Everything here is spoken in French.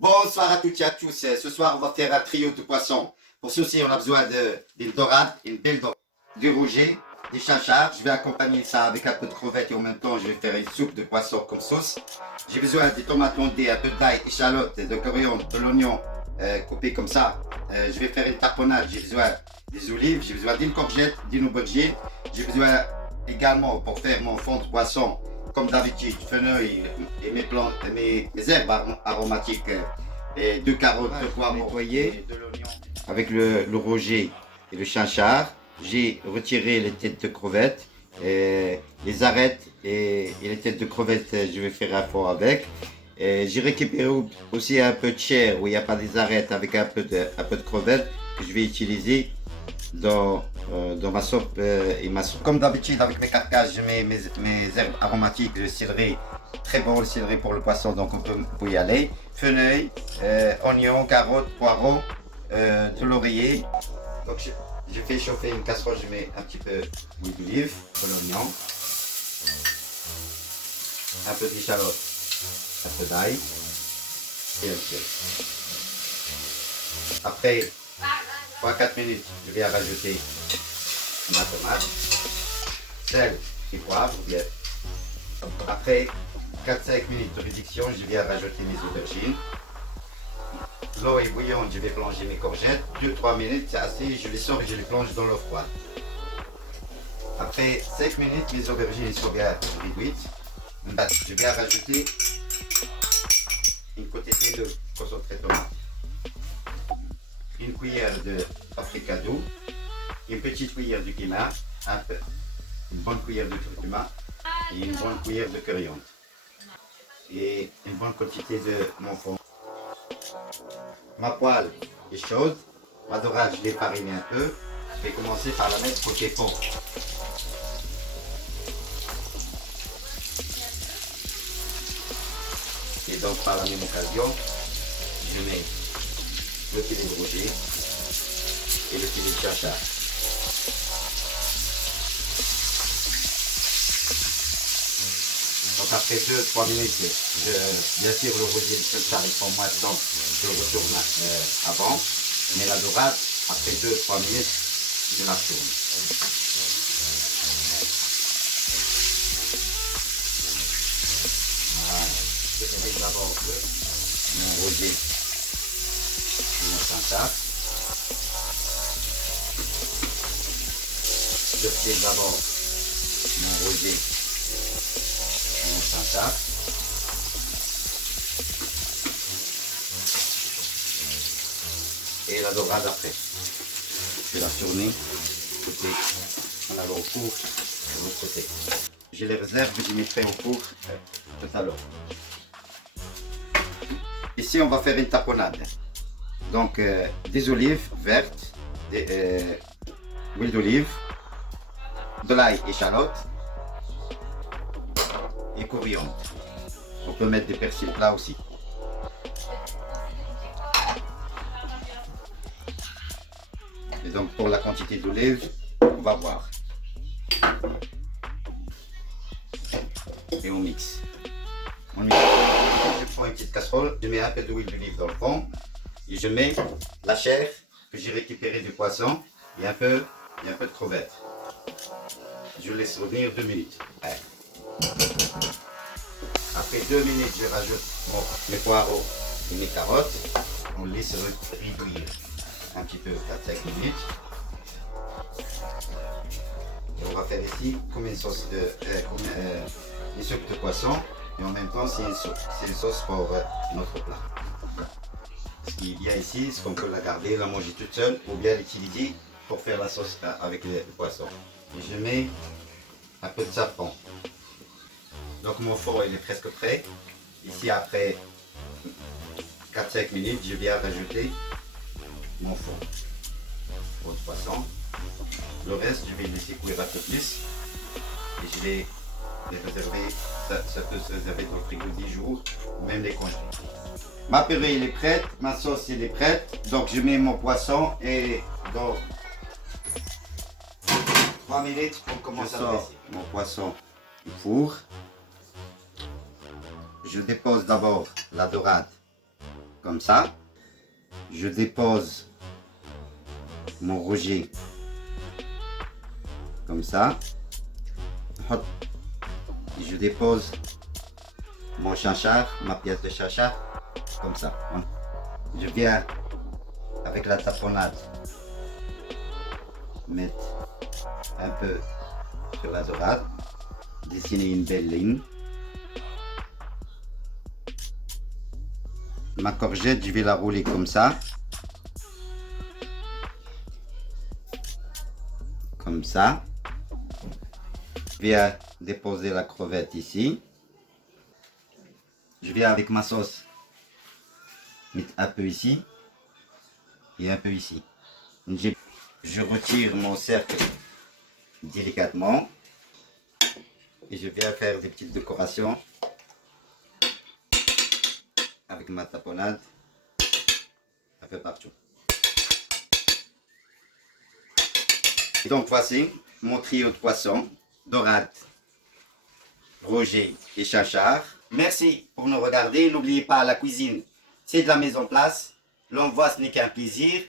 Bonsoir à toutes et à tous. Ce soir, on va faire un trio de poissons. Pour ceci, on a besoin d'une dorade, une belle dorade, du rouget, des chachards. Je vais accompagner ça avec un peu de crevettes et en même temps, je vais faire une soupe de poisson comme sauce. J'ai besoin des tomates rondées, un peu d'ail, échalotes, de coriandre, de l'oignon coupé comme ça. Je vais faire une tapenade. J'ai besoin des olives, j'ai besoin d'une courgette, d'une aubergine. J'ai besoin également pour faire mon fond de poisson, comme d'habitude, fenouil et mes herbes aromatiques, et 2 carottes, 2 poivrons nettoyés, de l'oignon. Avec le rouget et le chinchard, j'ai retiré les têtes de crevettes, les arêtes et les têtes de crevettes, je vais faire un fond avec. J'ai récupéré aussi un peu de chair où il n'y a pas des arêtes avec un peu de crevettes que je vais utiliser dans ma soupe et ma soupe. Comme d'habitude avec mes carcasses, je mets mes herbes aromatiques, le céleri, très bon le céleri pour le poisson, donc on peut y aller. Fenouil, oignons, carottes, poireaux, de laurier. Donc je fais chauffer une casserole, je mets un petit peu d'huile d'olive, de l'oignon, un peu d'échalote, un peu d'ail et un peu. Après 3-4 minutes, je vais rajouter ma tomate, sel et poivre. Bien. Après 4-5 minutes de réduction, je vais rajouter mes aubergines. L'eau est bouillante, je vais plonger mes courgettes. 2-3 minutes, c'est assez, je les sors et je les plonge dans l'eau froide. Après 5 minutes, mes aubergines sont bien réduites. Je vais rajouter une quantité de concentré de tomate. Une cuillère de paprika doux, une petite cuillère de cumin, une bonne cuillère de curcuma et une bonne cuillère de coriandre. Et une bonne quantité de mon fond. Ma poêle est chaude, ma dorade je l'ai farinée un peu. Je vais commencer par la mettre côté fond. Et donc par la même occasion, je mets le filet de rouget et le filet de chachard. Donc après 2-3 minutes, bien sûr le rouget et le chachard ils font moins de temps, je retourne avant, mais la dorade, après 2-3 minutes, je la tourne. Voilà, je mets d'abord mon rouget. Mon chachard. Je fais d'abord mon rouget et mon chachard. Et la dorade après. Je vais la tourner côté en allant au four de l'autre côté. J'ai les réserves que je mettrai au four tout à l'heure. Ici on va faire une tapenade. Donc des olives vertes, huile d'olive, de l'ail échalote et coriandre. On peut mettre des persils plats aussi. Et donc pour la quantité d'olive, on va voir. Et on mixe. Je prends une petite casserole, je mets un peu d'huile d'olive dans le fond. Et je mets la chair que j'ai récupérée du poisson et un peu de crevettes. Je laisse revenir 2 minutes. Après 2 minutes, je rajoute mes poireaux et mes carottes. On laisse réduire un petit peu 4-5 minutes. Et on va faire ici comme une sauce une soupe de poisson. Et en même temps, c'est une sauce pour notre plat. Ce qu'il y a ici, c'est qu'on peut la garder, la manger toute seule ou bien l'utiliser pour faire la sauce avec le poisson. Et je mets un peu de safran. Donc mon fond il est presque prêt. Ici, après 4-5 minutes, je viens rajouter mon fond au poisson. Le reste, je vais laisser cuire un peu plus et je vais les réserver. Ça peut se réserver dans le frigo 10 jours ou même les congeler. Ma purée elle est prête, ma sauce elle est prête. Donc je mets mon poisson et dans 3 minutes on commence à dresser. Mon poisson du four. Je dépose d'abord la dorade comme ça. Je dépose mon rouget comme ça. Je dépose mon chinchard, ma pièce de chinchard comme ça. Je viens avec la tapenade mettre un peu sur la dorade, dessiner une belle ligne. Ma courgette, je vais la rouler comme ça. Comme ça. Je viens déposer la crevette ici. Je viens avec ma sauce mettre un peu ici et un peu ici. Je retire mon cercle délicatement et je viens faire des petites décorations avec ma tapenade un peu partout. Et donc voici mon trio de poissons, dorade, rouget et chinchard. Merci pour nous regarder. N'oubliez pas, la cuisine, c'est de la mise en place. L'envoi, ce n'est qu'un plaisir.